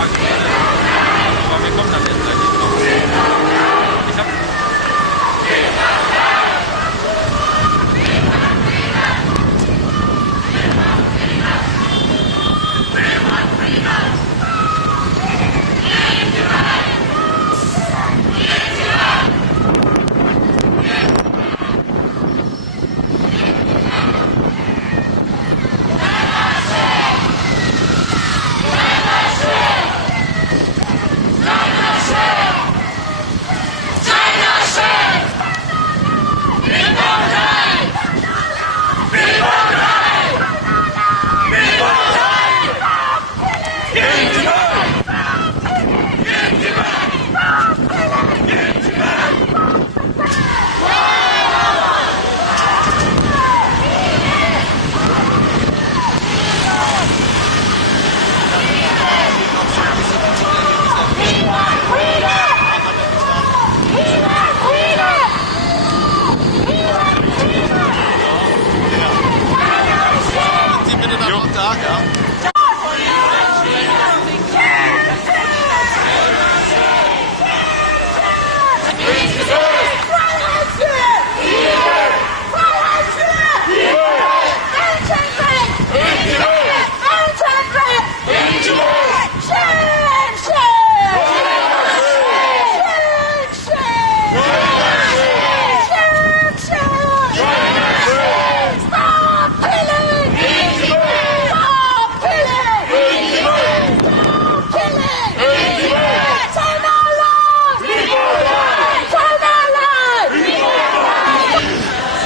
Aber wir kommen dann jetzt gleich nicht drauf. Ich hab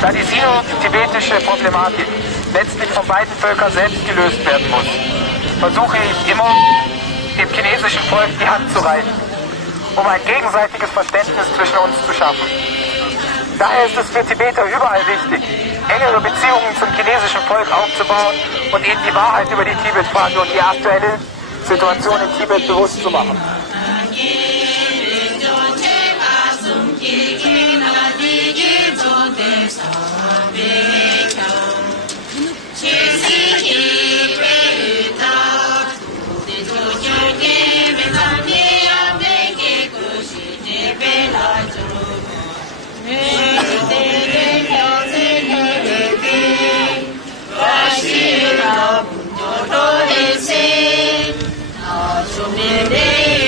Da die sino-tibetische Problematik letztlich von beiden Völkern selbst gelöst werden muss, versuche ich immer, dem chinesischen Volk die Hand zu reichen, um ein gegenseitiges Verständnis zwischen uns zu schaffen. Daher ist es für Tibeter überall wichtig, engere Beziehungen zum chinesischen Volk aufzubauen und ihnen die Wahrheit über die Tibet-Frage und die aktuelle Situation in Tibet bewusst zu machen. Shri